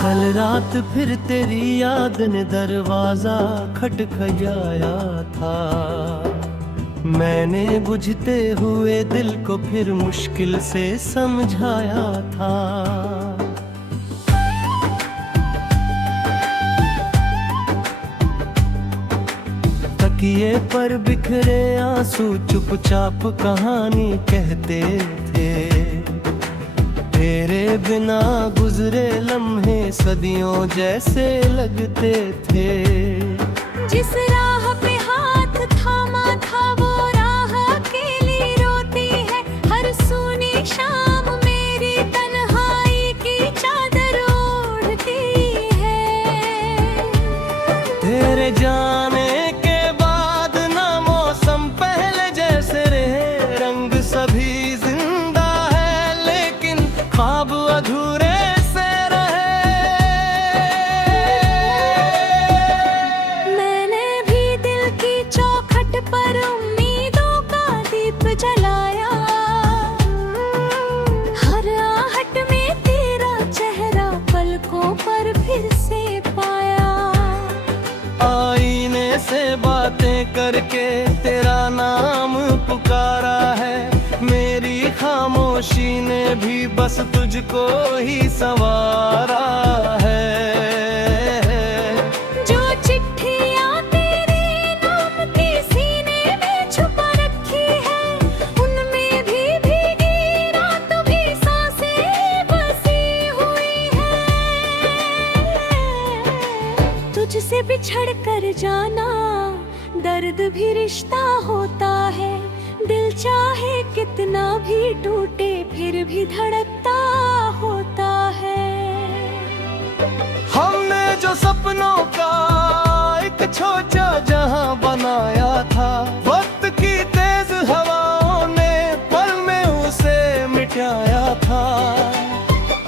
कल रात फिर तेरी याद ने दरवाजा खटखटाया था। मैंने बुझते हुए दिल को फिर मुश्किल से समझाया था। तकिए पर बिखरे आंसू चुपचाप कहानी कहते थे। तेरे बिना गुजरे लम्हे सदियों जैसे लगते थे। जिस राह पे हाथ थामा था वो राह अकेली रोती है। हर सूनी शाम मेरी तन्हाई की चादर ओढ़ती है। तेरे जाने के बाद ना मौसम पहले जैसे रहे। रंग सभी जिंदा है लेकिन ख्वाब अधूरे से रहे। मैंने भी दिल की चौखट पर उम्मीदों का दीप जलाया। हर आहट में तेरा चेहरा पलकों पर फिर से पाया। आईने से बातें करके तेरा नाम पुकारा है। मेरी खामोशी ने भी बस तुझको ही संवारा है। जो चिट्ठियां तेरे नाम की सीने में छुपा रखी है उनमें भी भीगी रातों की सांसें बसी हुई है। तुझसे बिछड़ कर जाना दर्द भी रिश्ता होता है। दिल चाहे कितना भी टूटे फिर भी धड़कता होता है। हमने जो सपनों का एक छोटा जहां बनाया था। वक्त की तेज हवाओं ने पल में उसे मिटाया था।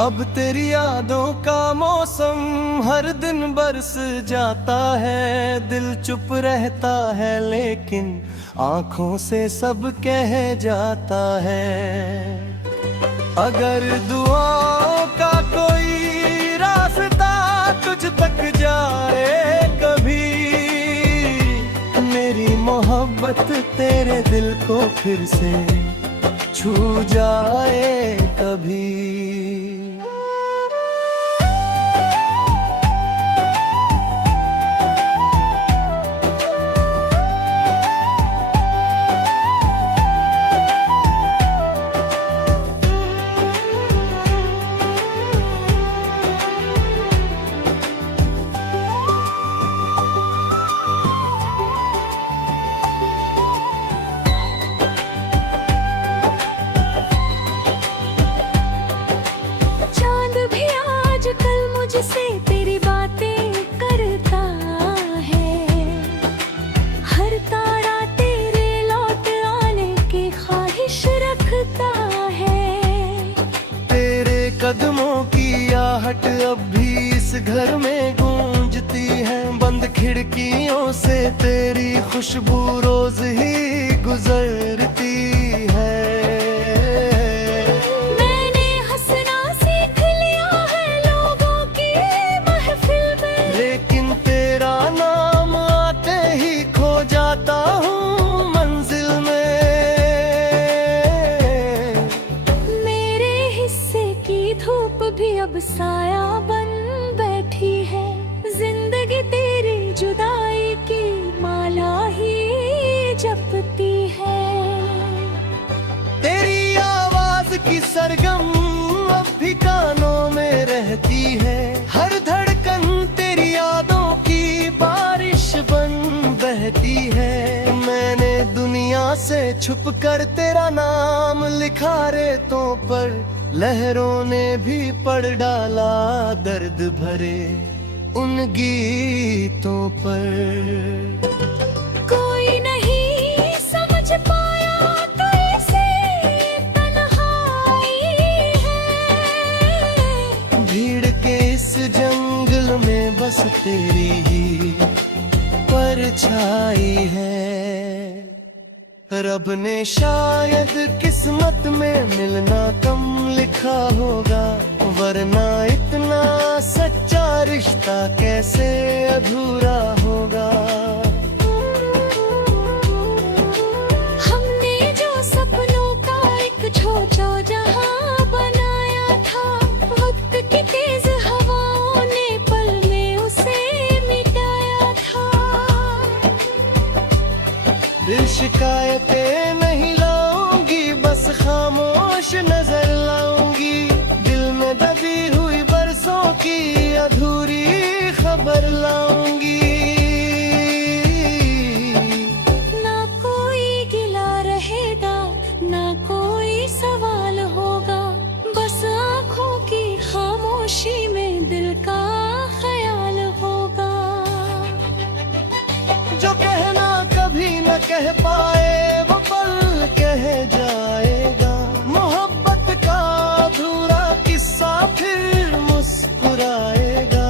अब तेरी यादों का मौसम हर दिन बरस जाता है। दिल चुप रहता है लेकिन आंखों से सब कह जाता है। अगर दुआओं का कोई रास्ता तुझ तक जाए कभी। मेरी मोहब्बत तेरे दिल को फिर से छू जाए कभी। मुझसे तेरी बातें करता है। हर तारा तेरे लौट आने की ख्वाहिश रखता है। तेरे कदमों की आहट अब भी इस घर में गूंजती है। बंद खिड़कियों से तेरी खुशबू रोज ही गुजरती है। अब साया बन बैठी है। जिंदगी तेरी जुदाई की माला ही जपती है। तेरी आवाज की सरगम अब भी कानों में रहती है। हर धड़कन तेरी यादों की बारिश बन बहती है। मैंने दुनिया से छुप कर तेरा नाम लिखा रेतों पर। लहरों ने भी पढ़ डाला दर्द भरे उन गीतों पर। कोई नहीं समझ पाया कैसे तन्हाई है। भीड़ के इस जंगल में बस तेरी ही परछाई है। रब ने शायद किस्मत में मिलना कम लिखा होगा, वरना इतना सच्चा रिश्ता कैसे अधूरा होगा। हमने जो सपनों का एक छोटा जहां बनाया था, वक्त की तेज हवाओं ने पल में उसे मिटाया था। दिल शिकायतें नहीं लाऊंगी, बस खामोश नजर लाऊंगी। दिल में दबी हुई बरसों की अधूरी खबर लाऊंगी। ना कोई गिला रहेगा, ना कोई सवाल होगा, बस आंखों की खामोशी में दिल का ख्याल होगा। जो कहना कभी न कह पाए वो पल कह जाएगा। मोहब्बत का अधूरा किस्सा फिर मुस्कुराएगा।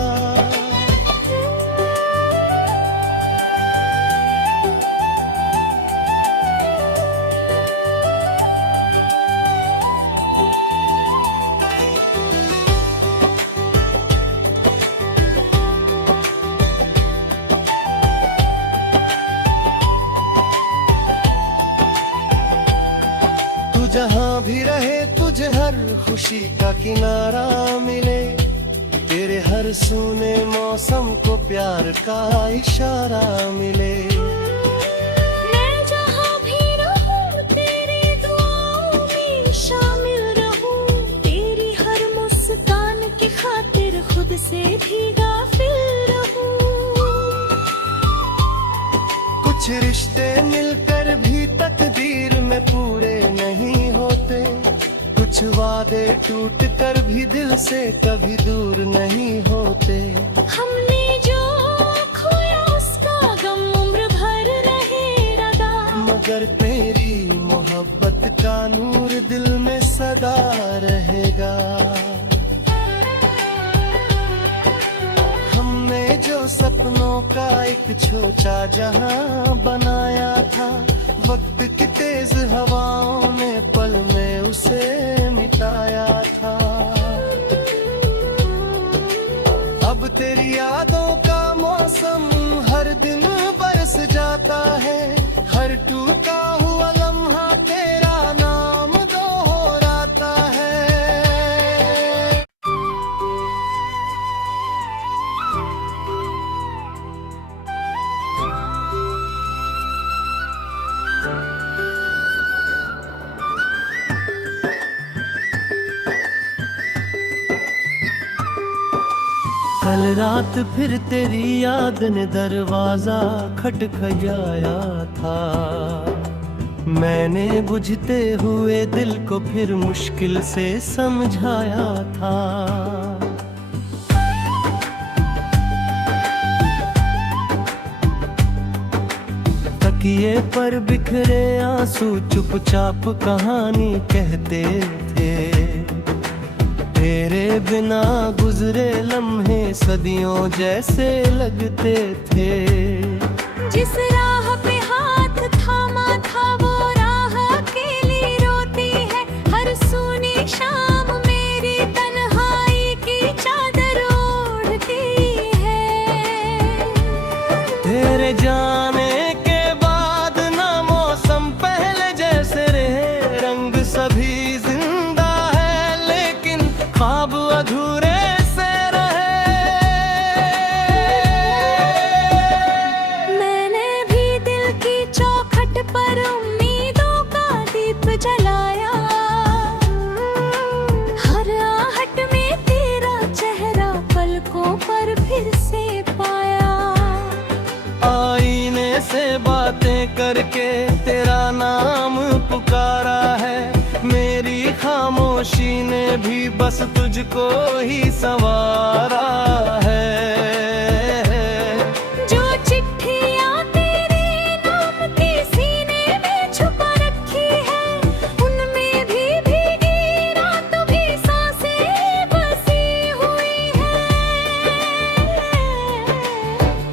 जहाँ भी रहे तुझे हर खुशी का किनारा मिले। तेरे हर सूने मौसम को प्यार का इशारा मिले। मैं जहाँ भी रहूं तेरी दुआओं में शामिल रहूं। तेरी हर मुस्कान की खातिर खुद से भी गाफिल रहूं। कुछ रिश्ते मिलकर भी तकदीर में पूरे नहीं होते। कुछ वादे टूट कर भी दिल से कभी दूर नहीं होते। हमने जो खोया उसका गम उम्र भर रहेगा, मगर तेरी मोहब्बत का नूर दिल में सदा रहेगा। हमने जो सपनों का एक छोटा जहां बनाया था, वक्त की तेज हवाओं ने पल में उसे मिटाया था। अब तेरी यादों का मौसम हर दिन बरस जाता है। हर टूटा हुआ लम्हा तेरा नाम दोहराता है। कल रात फिर तेरी याद ने दरवाजा खटखटाया था। मैंने बुझते हुए दिल को फिर मुश्किल से समझाया था। तकिए पर बिखरे आंसू चुपचाप कहानी कहते थे। तेरे बिना गुजरे लम्हे सदियों जैसे लगते थे। जिस राह पे हाथ थामा था वो राह अकेली रोती है। हर सूनी शाम मेरी तन्हाई की चादर ओढ़ती है। तेरे जाने के बाद ना मौसम पहले जैसे रहे। रंग सभी जिंदा है लेकिन ख्वाब अधूरे से रहे। मैंने भी दिल की चौखट पर उम्मीदों का दीप जलाया। हर आहट में तेरा चेहरा पलकों पर फिर से पाया। आईने से बातें करके तेरा नाम पुकारा है। मेरी खामोशी ने भी बस तुझको ही संवारा है। जो चिट्ठियां तेरे नाम की सीने में छुपा रखी है, उनमें भी भीगी रातों की सांसें बसी हुई है।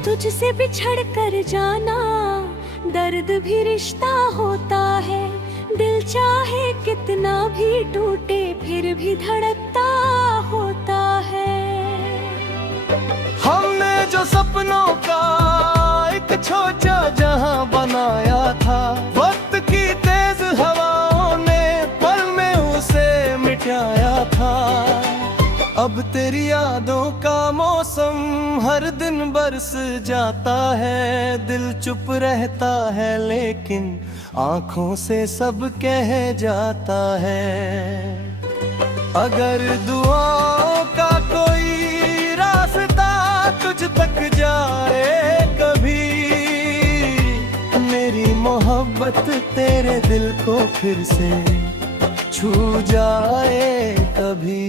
तुझसे बिछड़ कर जाना दर्द भी रिश्ता होता है। दिल चाहे कितना भी टूटे फिर भी धड़कता होता है। अब तेरी यादों का मौसम हर दिन बरस जाता है, दिल चुप रहता है लेकिन आंखों से सब कह जाता है। अगर दुआओं का कोई रास्ता तुझ तक जाए कभी, मेरी मोहब्बत तेरे दिल को फिर से छू जाए कभी।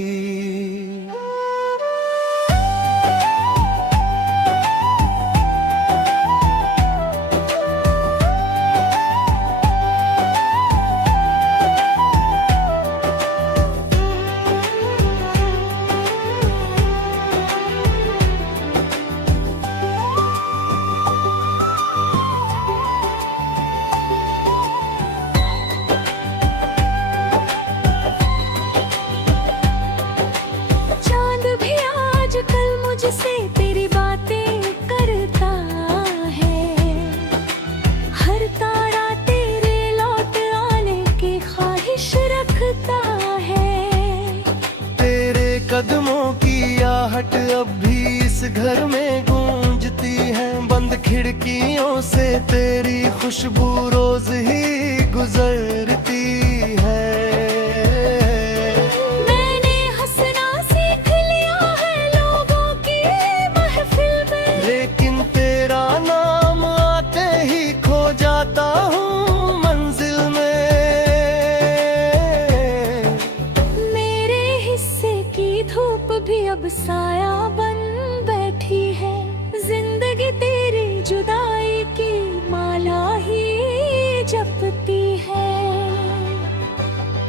मुझसे तेरी बातें करता है, हर तारा तेरे लौट आने की ख्वाहिश रखता है। तेरे कदमों की आहट अब भी इस घर में गूंजती है, बंद खिड़कियों से तेरी खुशबू रोज ही गुजरती है। अब साया बन बैठी है, जिंदगी तेरी जुदाई की माला ही जपती है।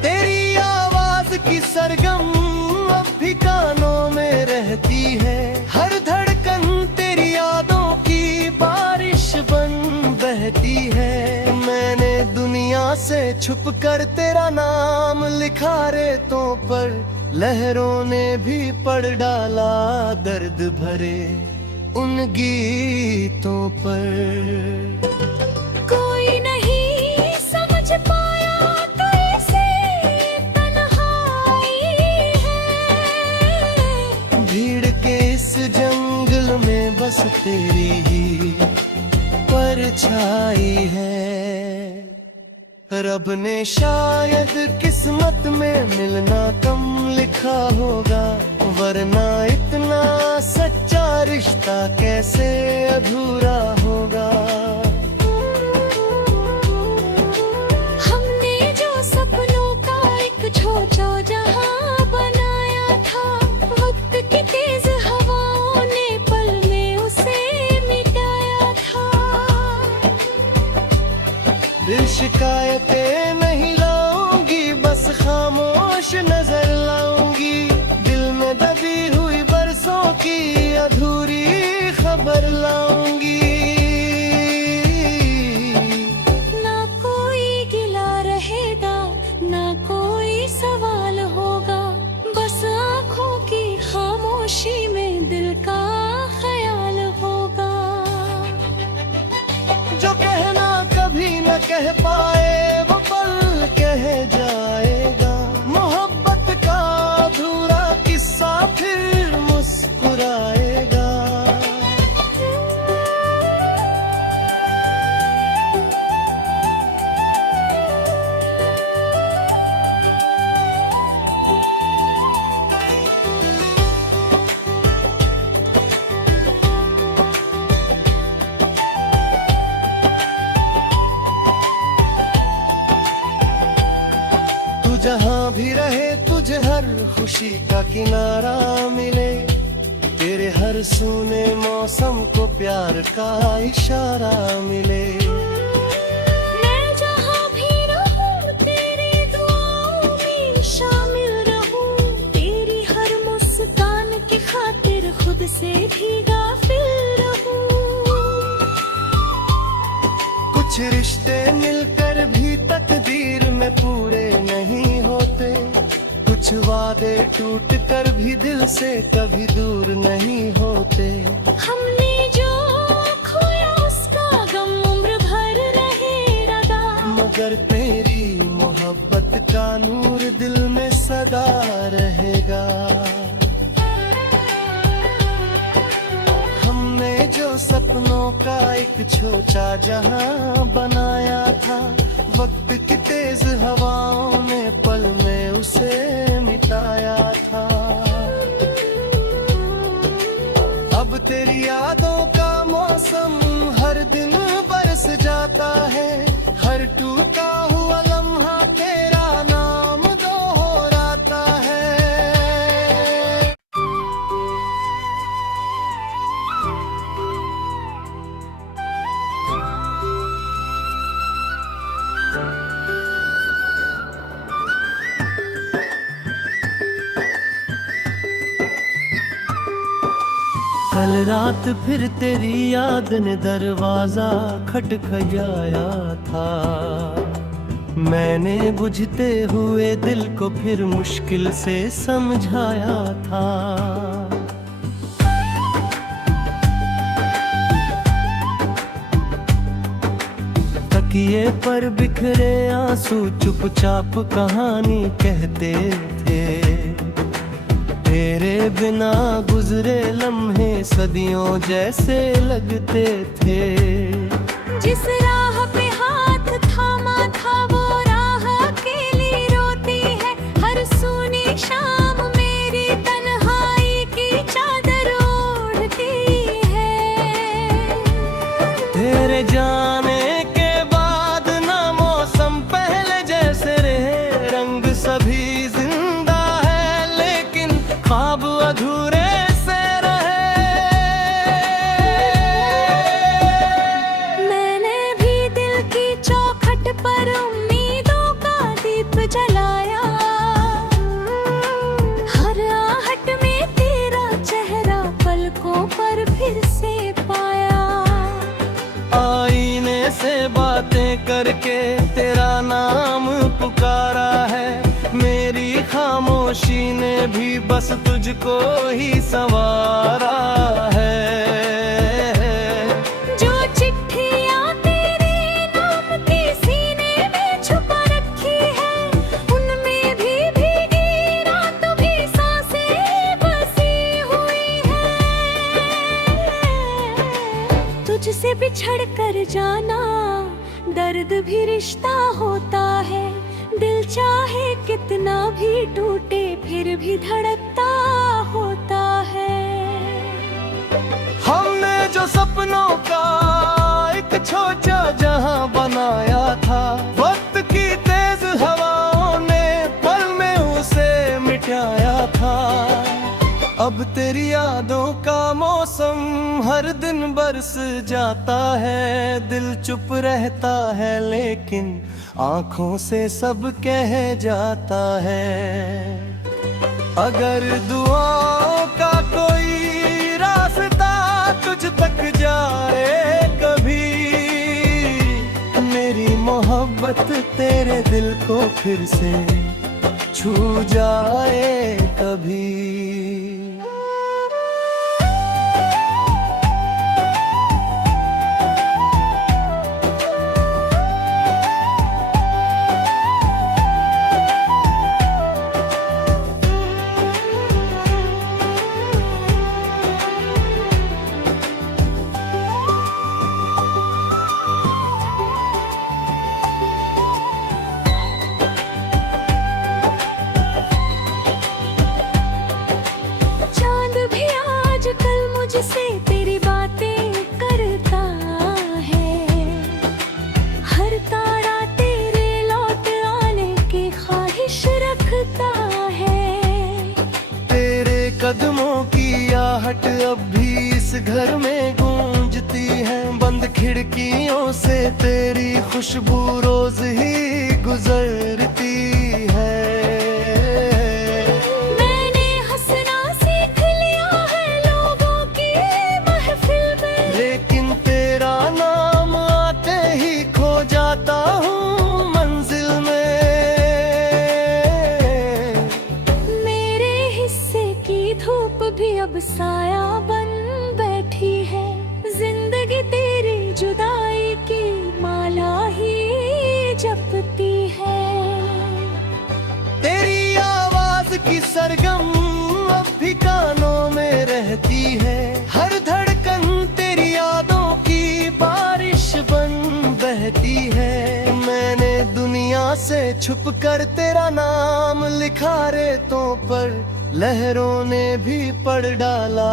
तेरी आवाज की सरगम अब भी कानों में रहती है, हर धड़कन तेरी यादों की बारिश बन बहती है। मैंने दुनिया से छुप कर तेरा नाम लिखा रेतों पर, लहरों ने भी पढ़ डाला दर्द भरे उन गीतों पर। कोई नहीं समझ पाया कैसे तन्हाई है, भीड़ के इस जंगल में बस तेरी ही परछाई है। रब ने शायद किस्मत में मिलना कम लिखा होगा, वरना इतना सच्चा रिश्ता कैसे अधूरा होगा। हमने जो सपनों का एक छोटा जहां बनाया था, वक्त की तेज हवाओं ने पल में उसे मिटाया था। दिल शिकायतें नहीं लाऊंगी, बस खामोश नजर लाऊंगी, दिल में दबी हुई बरसों की अधूरी खबर लाऊंगी। ना कोई गिला रहेगा, ना कोई सवाल होगा, बस आंखों की खामोशी में दिल का ख्याल होगा। जो कहना कभी न कह पाए वो पल कह जाएगा, मोहब्बत का अधूरा किस्सा फिर मुस्कुराएगा। जहाँ भी रहे तुझे हर खुशी का किनारा मिले, तेरे हर सूने मौसम को प्यार का इशारा मिले। मैं जहाँ भी रहूं तेरी दुआओं में शामिल रहूं, तेरी हर मुस्कान की खातिर खुद से भी गाफिल रहूं। कुछ रिश्ते मिलकर भी तकदीर में पूरे नहीं होते, कुछ वादे टूट कर भी दिल से कभी दूर नहीं होते। हमने जो खोया उसका गम उम्र भर रहेगा, मगर तेरी मोहब्बत का नूर दिल में सदा रहेगा। का एक छोटा जहां बनाया था। वक्त की तेज हवाओं ने पल में उसे मिटाया था। अब तेरी यादों का मौसम हर दिन बरस जाता है। हर टूटा हुआ लम्हा तेरा नाम दोहराता है। कल रात फिर तेरी याद ने दरवाजा खटखटाया था। मैंने बुझते हुए दिल को फिर मुश्किल से समझाया था। तकिए पर बिखरे आंसू चुपचाप कहानी कहते थे। तेरे बिना गुजरे लम्हे सदियों जैसे लगते थे। जिस राह पे हाथ थामा था वो राह अकेली रोती है। हर सूनी शाम मेरी तन्हाई की चादर ओढ़ती है। तेरे जाने के बाद ना मौसम पहले जैसे रहे। रंग सभी जिंदा है लेकिन ख्वाब अधूरे से रहे। मैंने भी दिल की चौखट पर उम्मीदों का दीप जलाया। हर आहट में तेरा चेहरा पलकों पर फिर से पाया। आईने से बातें करके तेरा नाम पुकारा है। मेरी खामोशी ने भी बस तुझको ही संवारा है। जो चिट्ठियां तेरे नाम की सीने में छुपा रखी है उनमें भी भीगी रातों की सांसें बसी हुई है। तुझसे बिछड़ कर जाना दर्द भी रिश्ता होता है। दिल चाहे कितना भी टूटे फिर भी धड़कता होता है। हमने जो सपनों का एक छोटा जहां बनाया था। वक्त की तेज हवाओं ने पल में उसे मिटाया था। अब तेरी यादों का मौसम हर दिन बरस जाता है। दिल चुप रहता है लेकिन आंखों से सब कह जाता है। अगर दुआओं का कोई रास्ता तुझ तक जाए कभी। मेरी मोहब्बत तेरे दिल को फिर से छू जाए कभी। मुझसे तेरी बातें करता है। हर तारा तेरे लौट आने की ख्वाहिश रखता है। तेरे कदमों की आहट अब भी इस घर में गूंजती है। बंद खिड़कियों से तेरी खुशबू रोज ही गुजरती है। जाता हूँ मंजिल में। मेरे हिस्से की धूप भी अब साया बन बैठी है। जिंदगी तेरी जुदाई की माला ही जपती है। तेरी आवाज की सरगम अब भी कानों में रहती है। हर धड़कन तेरी यादों की कर तेरा नाम लिखा रेतों पर, लहरों ने भी पढ़ डाला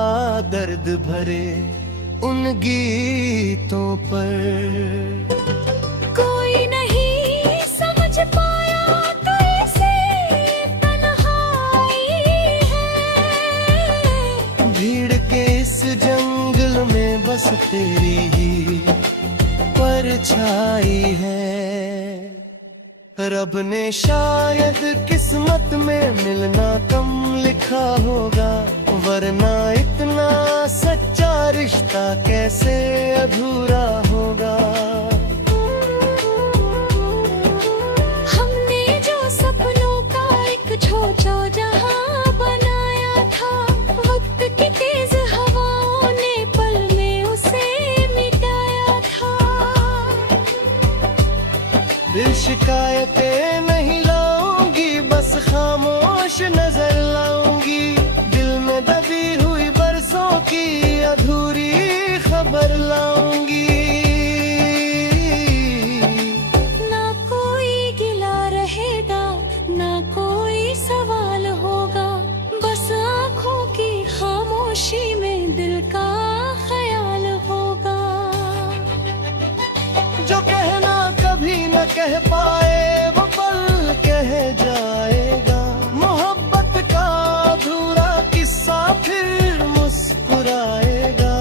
दर्द भरे उन गीतों पर। कोई नहीं समझ पाया कैसे तन्हाई है, भीड़ के इस जंगल में बस तेरी ही परछाई है। रब ने शायद किस्मत में मिलना कम लिखा होगा, वरना इतना सच्चा रिश्ता कैसे अधूरा होगा। हमने जो सपनों का एक छोटा जहां बनाया था, वक्त की तेज हवाओं ने पल में उसे मिटाया था। दिल शिकायतें नहीं लाऊंगी, बस खामोश नजर लाऊंगी, दिल में दबी हुई बरसों की अधूरी खबर लाऊंगी। ना कोई गिला रहेगा, ना कोई सवाल होगा, बस आँखों की खामोशी में दिल का ख्याल होगा। जो कहना कभी न कह पाए वो पल कह जाएगा, मोहब्बत का अधूरा किस्सा फिर मुस्कुराएगा।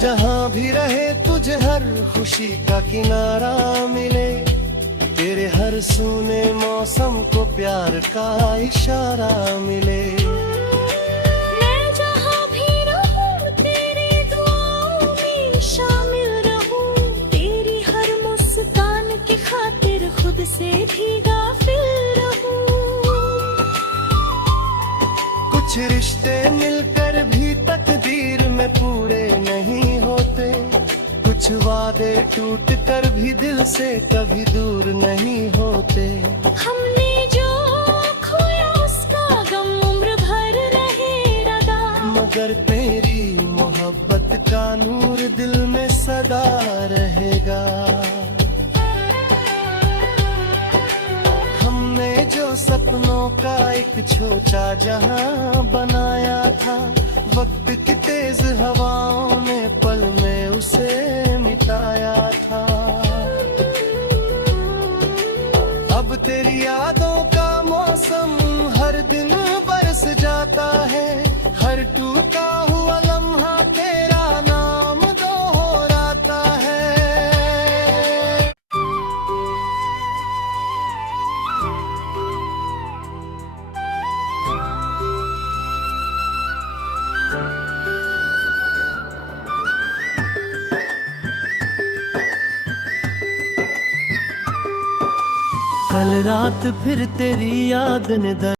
जहाँ भी रहे तुझे हर खुशी का किनारा मिले, तेरे हर सूने मौसम को प्यार का इशारा मिले। मैं जहाँ भी रहूं तेरी दुआओं में शामिल रहूं, तेरी हर मुस्कान की खातिर खुद से भी गाफिल रहूं। कुछ रिश्ते मिलकर भी तकदीर में पूरे नहीं होते, कुछ वादे टूट कर भी दिल से कभी दूर नहीं होते। हमने जो खोया उसका गम उम्र भर रहेगा, मगर तेरी मोहब्बत का नूर दिल में सदा रहेगा। हमने जो सपनों का एक छोटा जहां बनाया था, वक्त की तेज हवाओं ने पल में उसे मिटाया था। अब तेरी यादों का मौसम हर दिन बरस जाता है, हर टूटा हुआ लम्हा तेरा नाम दोहराता है। कल रात फिर तेरी याद ने